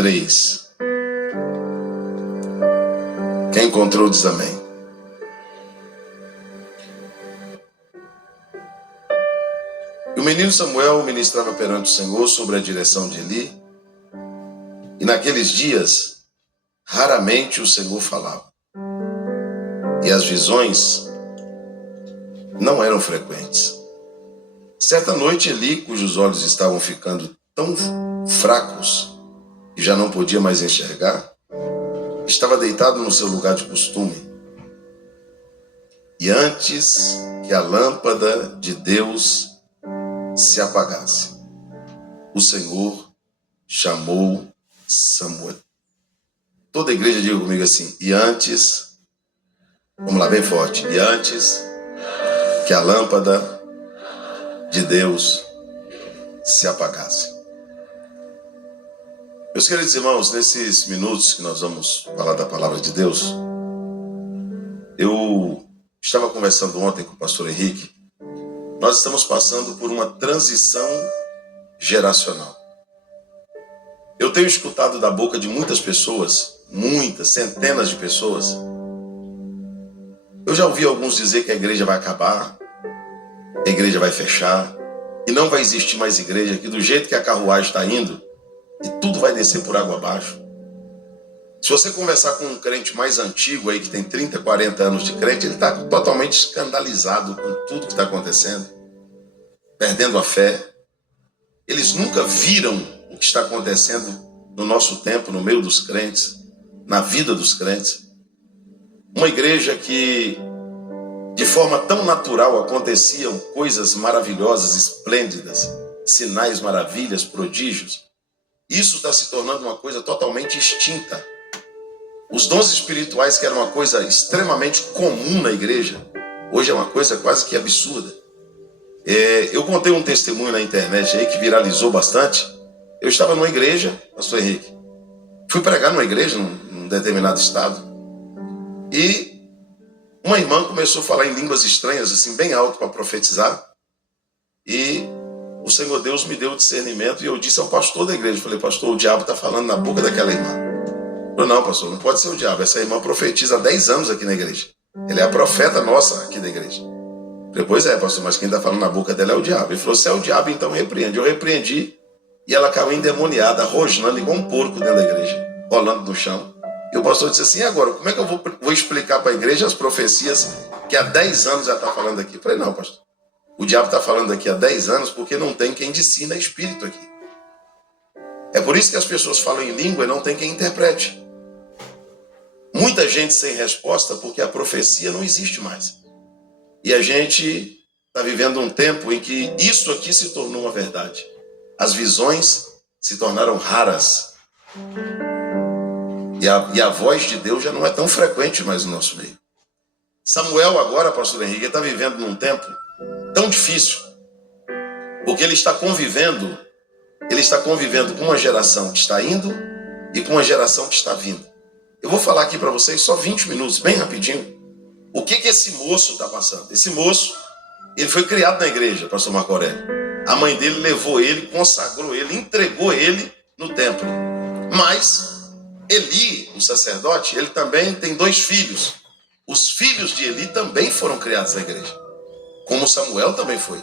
3. Quem encontrou diz amém. E o menino Samuel ministrava perante o Senhor sobre a direção de Eli. E naqueles dias, raramente o Senhor falava. E as visões não eram frequentes. Certa noite, Eli, cujos olhos estavam ficando tão fracos que já não podia mais enxergar, estava deitado no seu lugar de costume. E antes que a lâmpada de Deus se apagasse, o Senhor chamou Samuel. Toda a igreja diga comigo assim: e antes, vamos lá bem forte, e antes que a lâmpada de Deus se apagasse. Meus queridos irmãos, nesses minutos que nós vamos falar da palavra de Deus, eu estava conversando ontem com o pastor Henrique. Nós estamos passando por uma transição geracional. Eu tenho escutado da boca de muitas pessoas, muitas, centenas de pessoas. Eu já ouvi alguns dizer que a igreja vai acabar, a igreja vai fechar, e não vai existir mais igreja, que do jeito que a carruagem está indo, e tudo vai descer por água abaixo. Se você conversar com um crente mais antigo aí, que tem 30, 40 anos de crente, ele está totalmente escandalizado com tudo que está acontecendo, perdendo a fé. Eles nunca viram o que está acontecendo no nosso tempo, no meio dos crentes, na vida dos crentes. Uma igreja que, de forma tão natural, aconteciam coisas maravilhosas, esplêndidas, sinais, maravilhas, prodígios. Isso está se tornando uma coisa totalmente extinta. Os dons espirituais, que era uma coisa extremamente comum na igreja, hoje é uma coisa quase que absurda. Eu contei um testemunho na internet aí que viralizou bastante. Eu estava numa igreja, pastor Henrique, fui pregar numa igreja num determinado estado, e uma irmã começou a falar em línguas estranhas, assim, bem alto para profetizar, e o Senhor Deus me deu discernimento, e eu disse ao pastor da igreja, falei: pastor, o diabo está falando na boca daquela irmã. Ele falou: não, pastor, não pode ser o diabo, essa irmã profetiza há 10 anos aqui na igreja, ela é a profeta nossa aqui da igreja. Eu falei: pois é, pastor, mas quem está falando na boca dela é o diabo. Ele falou: se é o diabo, então repreende. Eu repreendi, e ela caiu endemoniada, rosnando igual um porco dentro da igreja, rolando no chão. E o pastor disse assim: e agora, como é que eu vou explicar para a igreja as profecias que há 10 anos ela está falando aqui? Eu falei: não, pastor, o diabo está falando aqui há 10 anos porque não tem quem ensina espírito aqui. É por isso que as pessoas falam em língua e não tem quem interprete. Muita gente sem resposta porque a profecia não existe mais. E a gente está vivendo um tempo em que isso aqui se tornou uma verdade. As visões se tornaram raras. E a voz de Deus já não é tão frequente mais no nosso meio. Samuel agora, pastor Henrique, está vivendo num tempo tão difícil, porque ele está convivendo com uma geração que está indo e com uma geração que está vindo. Eu vou falar aqui para vocês só 20 minutos, bem rapidinho, o que esse moço está passando. Esse moço, ele foi criado na igreja, pastor Marco Aurélio. A mãe dele levou ele, consagrou ele, entregou ele no templo. Mas Eli, o sacerdote, ele também tem 2 filhos. Os filhos de Eli também foram criados na igreja, como Samuel também foi.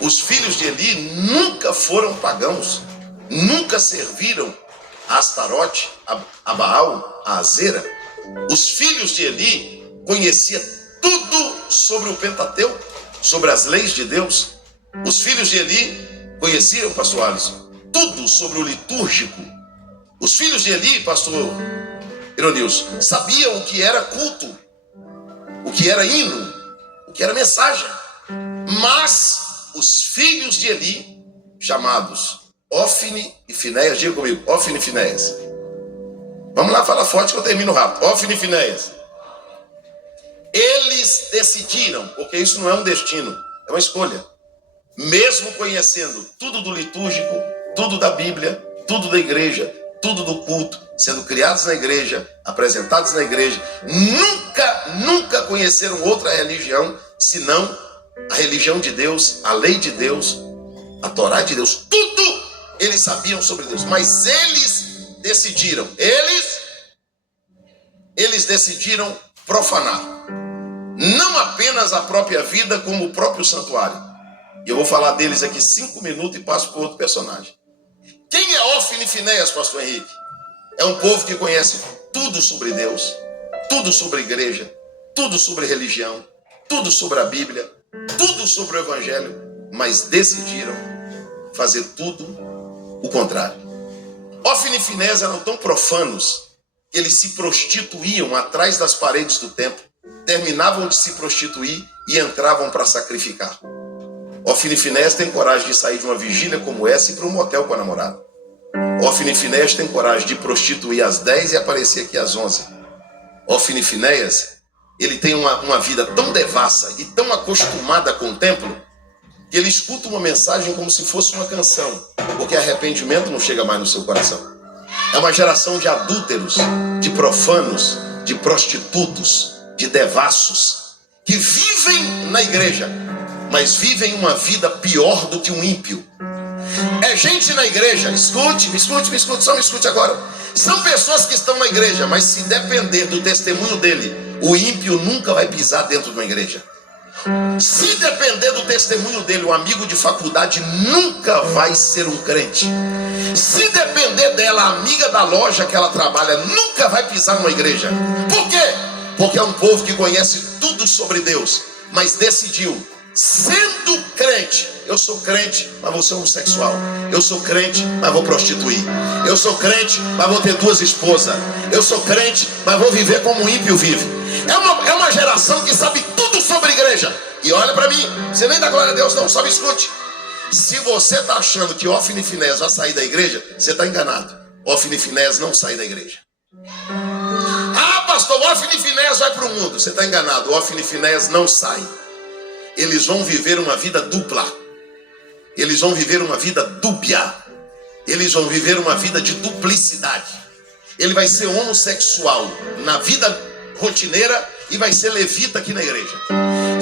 Os filhos de Eli nunca foram pagãos, nunca serviram a Astarote, a Baal, a Azera. Os filhos de Eli conheciam tudo sobre o Pentateuco, sobre as leis de Deus. Os filhos de Eli conheciam, pastor Alisson, tudo sobre o litúrgico. Os filhos de Eli, pastor Ironilson, sabiam o que era culto, o que era hino, o que era mensagem. Mas os filhos de Eli, chamados Ofni e Finéias, diga comigo, Ofni e Finéias. Vamos lá, fala forte que eu termino rápido. Ofni e Finéias. Eles decidiram, porque isso não é um destino, é uma escolha. Mesmo conhecendo tudo do litúrgico, tudo da Bíblia, tudo da igreja, tudo do culto, sendo criados na igreja, apresentados na igreja, nunca conheceram outra religião, senão a religião de Deus, a lei de Deus, a Torá de Deus. Tudo eles sabiam sobre Deus, mas eles decidiram, eles decidiram profanar não apenas a própria vida, como o próprio santuário. E eu vou falar deles aqui 5 minutos e passo para outro personagem. Quem é Ofni e Finéias, pastor Henrique? É um povo que conhece tudo sobre Deus, tudo sobre a igreja, tudo sobre religião, tudo sobre a Bíblia, tudo sobre o Evangelho, mas decidiram fazer tudo o contrário. Ofni e Finéias eram tão profanos que eles se prostituíam atrás das paredes do templo, terminavam de se prostituir e entravam para sacrificar. Ofni e Finéias têm coragem de sair de uma vigília como essa e ir para um motel com a namorada. Ofni e Finéias têm coragem de prostituir às 10 e aparecer aqui às 11. Ofni e Finéias, ele tem uma vida tão devassa e tão acostumada com o templo, que ele escuta uma mensagem como se fosse uma canção, porque arrependimento não chega mais no seu coração. É uma geração de adúlteros, de profanos, de prostitutos, de devassos, que vivem na igreja, mas vivem uma vida pior do que um ímpio. É gente na igreja, escute, só me escute agora. São pessoas que estão na igreja, mas se depender do testemunho dele, o ímpio nunca vai pisar dentro de uma igreja. Se depender do testemunho dele, o amigo de faculdade nunca vai ser um crente. Se depender dela, a amiga da loja que ela trabalha nunca vai pisar numa igreja. Por quê? Porque é um povo que conhece tudo sobre Deus, mas decidiu, sendo crente, eu sou crente, mas vou ser homossexual. Eu sou crente, mas vou prostituir. Eu sou crente, mas vou ter 2 esposas. Eu sou crente, mas vou viver como um ímpio vive. É uma geração que sabe tudo sobre igreja. E olha para mim, você nem dá glória a Deus não, só me escute. Se você está achando que Ofni e Finéias vai sair da igreja, você está enganado. Ofni e Finéias não saem da igreja. Ah, pastor, Ofni e Finéias vai para o mundo. Você está enganado, Ofni e Finéias não saem. Eles vão viver uma vida dupla. Eles vão viver uma vida dúbia. Eles vão viver uma vida de duplicidade. Ele vai ser homossexual na vida rotineira e vai ser levita aqui na igreja.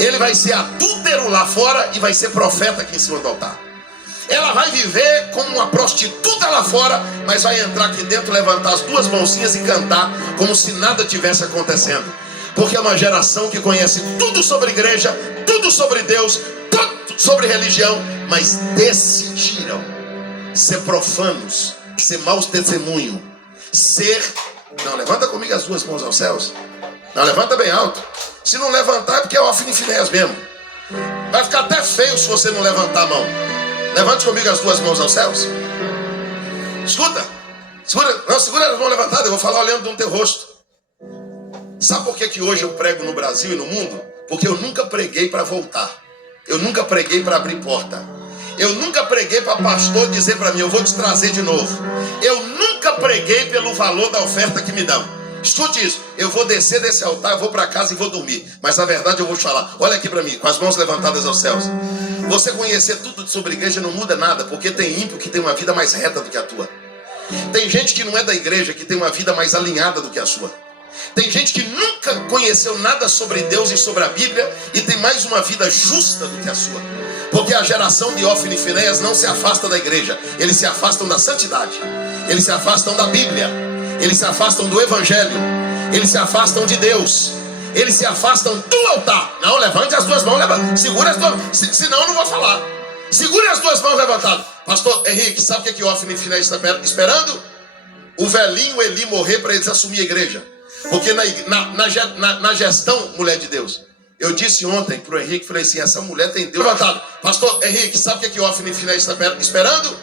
Ele vai ser adúltero lá fora e vai ser profeta aqui em cima do altar. Ela vai viver como uma prostituta lá fora, mas vai entrar aqui dentro, levantar as 2 mãozinhas e cantar como se nada tivesse acontecendo. Porque é uma geração que conhece tudo sobre igreja, tudo sobre Deus, tudo sobre religião, mas decidiram ser profanos, ser maus testemunhos, Não, levanta comigo as 2 mãos aos céus. Não, levanta bem alto. Se não levantar é porque é Ofni e Finéias mesmo. Vai ficar até feio se você não levantar a mão. Levante comigo as 2 mãos aos céus. Escuta. Segura as mãos levantadas, eu vou falar olhando no teu rosto. Sabe por que hoje eu prego no Brasil e no mundo? Porque eu nunca preguei para voltar. Eu nunca preguei para abrir porta. Eu nunca preguei para pastor dizer para mim, eu vou te trazer de novo. Eu nunca preguei pelo valor da oferta que me dão. Escute isso, eu vou descer desse altar, eu vou para casa e vou dormir. Mas na verdade eu vou te falar, olha aqui para mim, com as mãos levantadas aos céus. Você conhecer tudo sobre igreja não muda nada, porque tem ímpio que tem uma vida mais reta do que a tua. Tem gente que não é da igreja que tem uma vida mais alinhada do que a sua. Tem gente que nunca conheceu nada sobre Deus e sobre a Bíblia e tem mais uma vida justa do que a sua. Porque a geração de Ofni e Finéias não se afasta da igreja. Eles se afastam da santidade. Eles se afastam da Bíblia. Eles se afastam do Evangelho. Eles se afastam de Deus. Eles se afastam do altar. Não, levante as 2 mãos. Segura as 2 mãos. Senão eu não vou falar. Segure as 2 mãos levantadas. Pastor Henrique, sabe o que Ofni e Finéias está esperando? O velhinho Eli morrer para eles assumir a igreja. Porque na gestão, mulher de Deus, eu disse ontem para o Henrique, falei assim, essa mulher tem Deus levantado. Pastor Henrique, sabe o que Ofni e Finéias está esperando?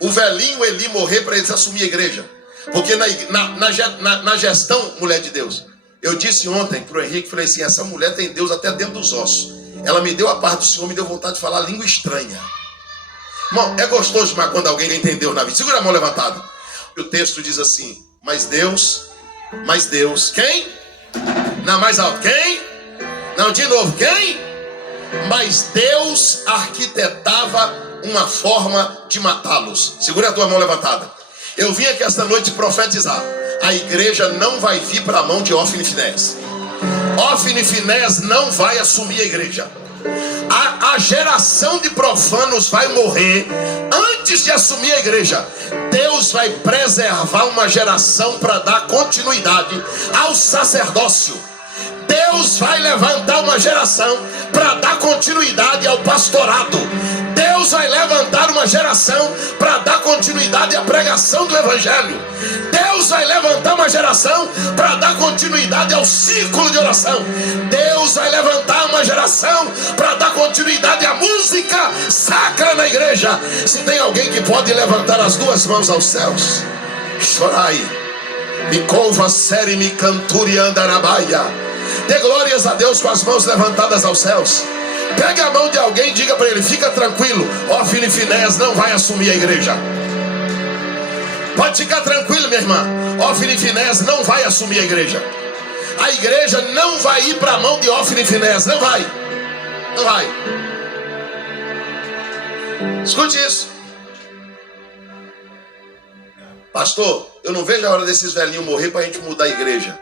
O velhinho Eli morrer para eles assumir a igreja. Porque na gestão, mulher de Deus, eu disse ontem para o Henrique, falei assim, essa mulher tem Deus até dentro dos ossos. Ela me deu a paz do Senhor, me deu vontade de falar língua estranha. Irmão, é gostoso demais quando alguém entendeu na vida. Segura a mão levantada. O texto diz assim, mas Deus, quem? Não, mais alto, quem? Não, de novo, quem? Mas Deus arquitetava uma forma de matá-los. Segura a tua mão levantada. Eu vim aqui esta noite profetizar. A igreja não vai vir para a mão de Ofni e Finéias. Ofni e Finéias não vai assumir a igreja. A geração de profanos vai morrer antes antes de assumir a igreja, Deus vai preservar uma geração para dar continuidade ao sacerdócio. Deus vai levantar uma geração para dar continuidade ao pastorado. Deus vai levantar uma geração para dar continuidade à pregação do evangelho. Deus vai levantar uma geração para dar continuidade ao círculo de oração. Deus vai levantar uma geração para dar continuidade à música sacra na igreja. Se tem alguém que pode levantar as duas mãos aos céus, chorai, me couva série, me canturi andarabaia. Dê glórias a Deus com as mãos levantadas aos céus. Pegue a mão de alguém e diga para ele: fica tranquilo, Ófine e Finéias não vai assumir a igreja. Pode ficar tranquilo, minha irmã, Ófine e Finéias não vai assumir a igreja. A igreja não vai ir para a mão de Ófine e Finéias. Não vai. Não vai. Escute isso. Pastor, eu não vejo a hora desses velhinhos morrer para a gente mudar a igreja.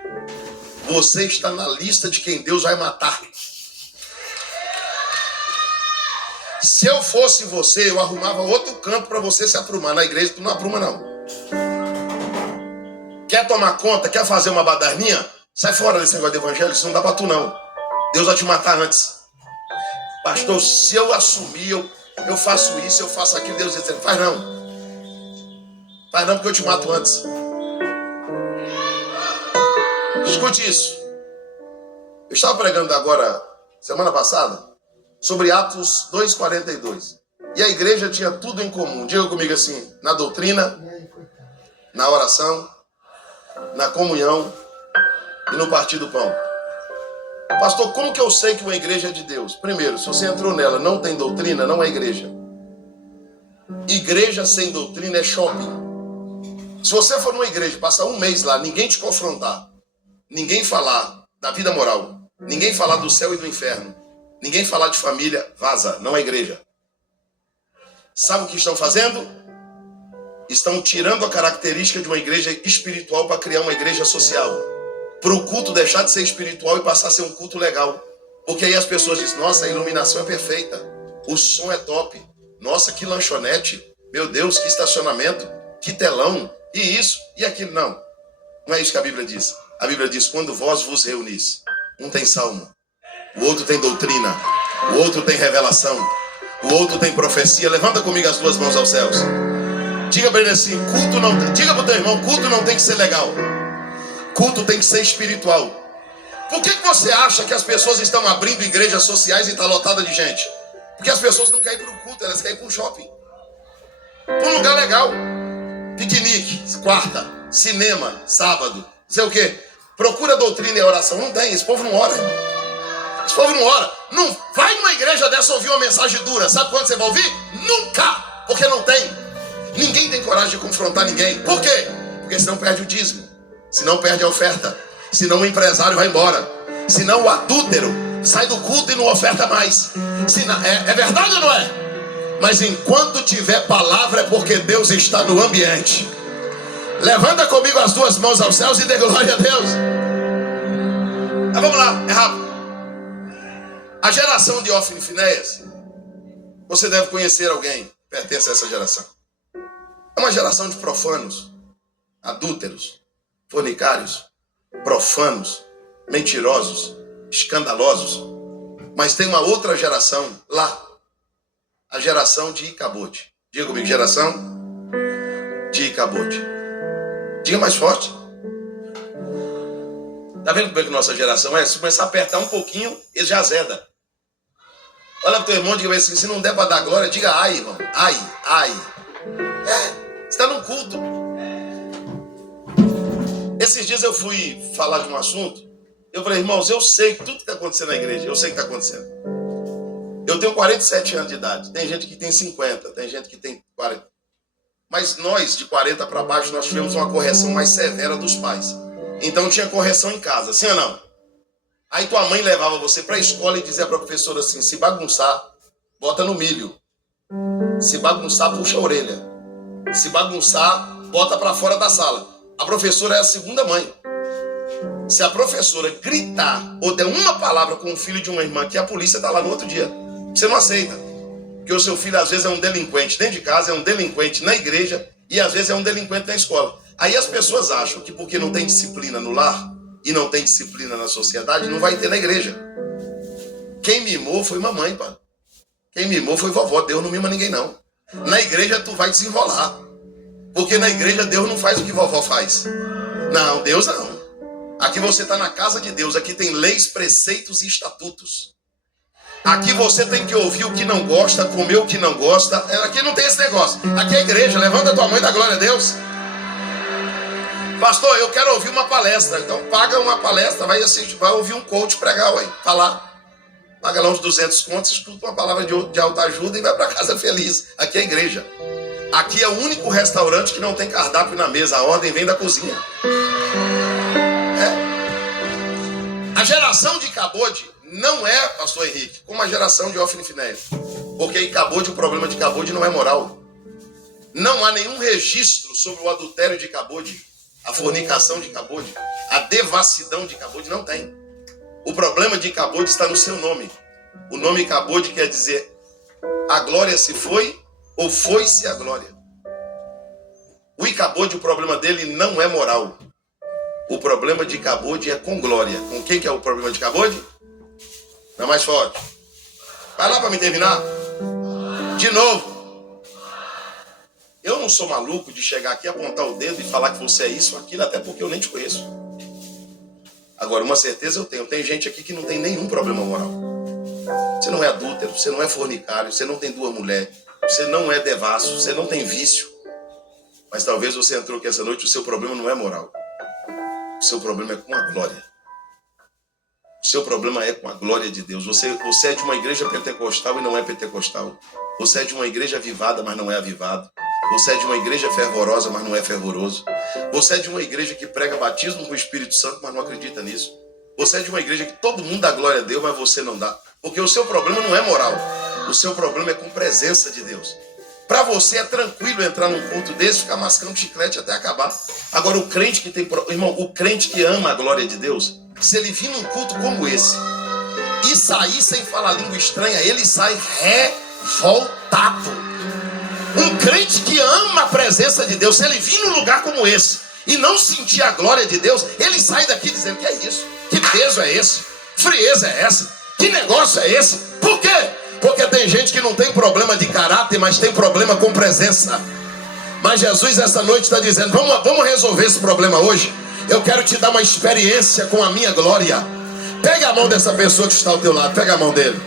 Você está na lista de quem Deus vai matar. Se eu fosse você, eu arrumava outro canto para você se aprumar. Na igreja tu não apruma não. Quer tomar conta? Quer fazer uma baderninha? Sai fora desse negócio de evangelho. Isso não dá para tu não. Deus vai te matar antes. Pastor, se eu assumir, eu faço isso, eu faço aquilo. Deus diz: faz não. Faz não, porque eu te mato antes. Escute isso. Eu estava pregando agora, semana passada, sobre Atos 2,42. E a igreja tinha tudo em comum. Diga comigo assim: na doutrina, na oração, na comunhão e no partir do pão. Pastor, como que eu sei que uma igreja é de Deus? Primeiro, se você entrou nela, não tem doutrina, não é igreja. Igreja sem doutrina é shopping. Se você for numa igreja, passar um mês lá, ninguém te confrontar, ninguém falar da vida moral, ninguém falar do céu e do inferno, ninguém falar de família, vaza, não é igreja. Sabe o que estão fazendo? Estão tirando a característica de uma igreja espiritual para criar uma igreja social. Para o culto deixar de ser espiritual e passar a ser um culto legal. Porque aí as pessoas dizem: nossa, a iluminação é perfeita, o som é top, nossa, que lanchonete, meu Deus, que estacionamento, que telão, e isso e aquilo. Não, não é isso que a Bíblia diz. A Bíblia diz: quando vós vos reunis, um tem salmo, o outro tem doutrina, o outro tem revelação, o outro tem profecia. Levanta comigo as duas mãos aos céus. Diga para ele assim: culto não. Diga para o teu irmão: culto não tem que ser legal. Culto tem que ser espiritual. Por que você acha que as pessoas estão abrindo igrejas sociais e está lotada de gente? Porque as pessoas não querem ir para o culto, elas querem ir para um shopping, para um lugar legal. Piquenique, quarta, cinema, sábado, não sei o quê. Procura doutrina e oração. Não tem, esse povo não ora. Esse povo não ora. Não vai numa igreja dessa ouvir uma mensagem dura. Sabe quando você vai ouvir? Nunca, porque não tem. Ninguém tem coragem de confrontar ninguém. Por quê? Porque senão perde o dízimo, senão perde a oferta, senão o empresário vai embora, senão o adúltero sai do culto e não oferta mais. É verdade ou não é? Mas enquanto tiver palavra é porque Deus está no ambiente. Levanta comigo as duas mãos aos céus e dê glória a Deus. Mas vamos lá, é rápido. A geração de Ófine e Finéias, você deve conhecer alguém que pertence a essa geração. É uma geração de profanos, adúlteros, fornicários, profanos, mentirosos, escandalosos. Mas tem uma outra geração lá, a geração de Icabote. Diga comigo: geração de Icabote. Diga mais forte. Tá vendo como é que nossa geração é? Se começar a apertar um pouquinho, ele já azeda. Olha pro teu irmão e diga assim: se não der para dar glória, diga ai, irmão. Ai, ai. Você está num culto. Esses dias eu fui falar de um assunto. Eu falei: irmãos, eu sei tudo que está acontecendo na igreja. Eu sei o que está acontecendo. Eu tenho 47 anos de idade. Tem gente que tem 50, tem gente que tem 40. Mas nós, de 40 para baixo, nós tivemos uma correção mais severa dos pais. Então tinha correção em casa, sim ou não? Aí tua mãe levava você para a escola e dizia para a professora assim: se bagunçar, bota no milho. Se bagunçar, puxa a orelha. Se bagunçar, bota para fora da sala. A professora é a segunda mãe. Se a professora gritar ou der uma palavra com o filho de uma irmã, que a polícia está lá no outro dia, você não aceita. que o seu filho às vezes é um delinquente dentro de casa, é um delinquente na igreja e às vezes é um delinquente na escola. Aí as pessoas acham que porque não tem disciplina no lar e não tem disciplina na sociedade, não vai ter na igreja. Quem mimou foi mamãe, pai. Quem mimou foi vovó. Deus não mima ninguém, não. Na igreja tu vai desenrolar. Porque na igreja Deus não faz o que vovó faz. Não, Deus não. Aqui você está na casa de Deus. Aqui tem leis, preceitos e estatutos. Aqui você tem que ouvir o que não gosta, comer o que não gosta. Aqui não tem esse negócio. Aqui é a igreja. Levanta a tua mão e dá glória a Deus. Pastor, eu quero ouvir uma palestra. Então paga uma palestra, vai ouvir um coach pregar, ué, falar. Paga lá uns 200 contos, escuta uma palavra de autoajuda e vai para casa feliz. Aqui é a igreja. Aqui é o único restaurante que não tem cardápio na mesa. A ordem vem da cozinha. A geração de Icabode não é, pastor Henrique, como a geração de Ofni e Finéia. Porque Icabode, o problema de Icabode não é moral. Não há nenhum registro sobre o adultério de Icabode, a fornicação de Icabode, a devassidão de Icabode, não tem. O problema de Icabode está no seu nome. O nome Icabode quer dizer a glória se foi ou foi-se a glória. O Icabode, o problema dele não é moral. O problema de Icabode é com glória. Com quem que é o problema de Icabode? Não é mais forte. Vai lá para me terminar. De novo. Eu não sou maluco de chegar aqui, apontar o dedo e falar que você é isso ou aquilo, até porque eu nem te conheço. Agora, uma certeza eu tenho. Tem gente aqui que não tem nenhum problema moral. Você não é adúltero, você não é fornicário, você não tem duas mulheres, você não é devasso, você não tem vício. Mas talvez você entrou aqui essa noite, o seu problema não é moral. O seu problema é com a glória. O seu problema é com a glória de Deus. Você é de uma igreja pentecostal e não é pentecostal. Você é de uma igreja avivada, mas não é avivado. Você é de uma igreja fervorosa, mas não é fervoroso. Você é de uma igreja que prega batismo com o Espírito Santo, mas não acredita nisso. Você é de uma igreja que todo mundo dá glória a Deus, mas você não dá. Porque o seu problema não é moral. O seu problema é com presença de Deus. Para você é tranquilo entrar num culto desse, ficar mascando chiclete até acabar. Agora o crente que tem... Irmão, o crente que ama a glória de Deus, se ele vir num culto como esse e sair sem falar língua estranha, ele sai revoltado. Um crente que ama a presença de Deus, se ele vir num lugar como esse e não sentir a glória de Deus, ele sai daqui dizendo: que é isso? Que peso é esse? Frieza é essa? Que negócio é esse? Por quê? Porque tem gente que não tem problema de caráter, mas tem problema com presença. Mas Jesus essa noite está dizendo: vamos resolver esse problema hoje. Eu quero te dar uma experiência com a minha glória. Pega a mão dessa pessoa que está ao teu lado. Pega a mão dele.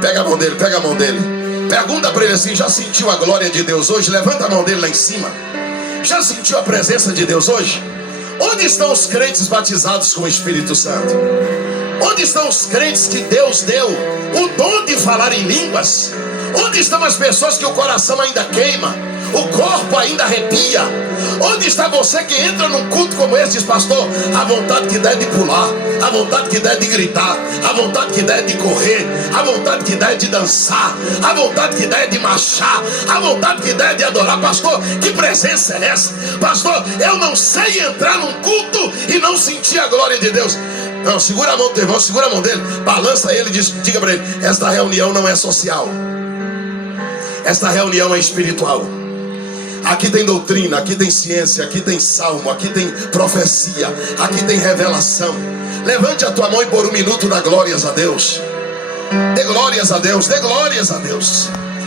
Pega a mão dele, pega a mão dele. Pergunta para ele assim: já sentiu a glória de Deus hoje? Levanta a mão dele lá em cima. Já sentiu a presença de Deus hoje? Onde estão os crentes batizados com o Espírito Santo? Onde estão os crentes que Deus deu o dom de falar em línguas? Onde estão as pessoas que o coração ainda queima, o corpo ainda arrepia? Onde está você que entra num culto como esse e diz: pastor, a vontade que dá é de pular, a vontade que dá é de gritar, a vontade que dá é de correr, a vontade que dá é de dançar, a vontade que dá é de marchar, a vontade que dá é de adorar? Pastor, que presença é essa? Pastor, eu não sei entrar num culto e não sentir a glória de Deus. Não, segura a mão do teu irmão, segura a mão dele, balança ele e diga para ele: esta reunião não é social, esta reunião é espiritual. Aqui tem doutrina, aqui tem ciência, aqui tem salmo, aqui tem profecia, aqui tem revelação. Levante a tua mão e por um minuto dá glórias a Deus. Dê glórias a Deus, dê glórias a Deus.